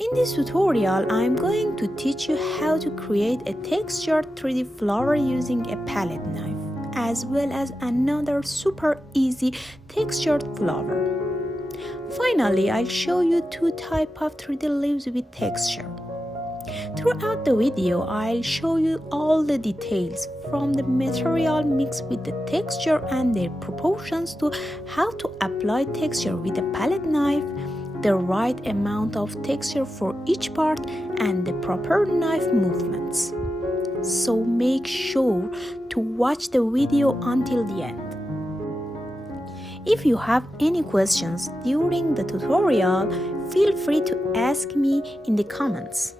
In this tutorial, I'm going to teach you how to create a textured 3D flower using a palette knife, as well as another super easy textured flower. Finally, I'll show you two types of 3D leaves with texture. Throughout the video, I'll show you all the details from the material mix with the texture and their proportions to how to apply texture with a palette knife, the right amount of texture for each part, and the proper knife movements. So make sure to watch the video until the end. If you have any questions during the tutorial, feel free to ask me in the comments.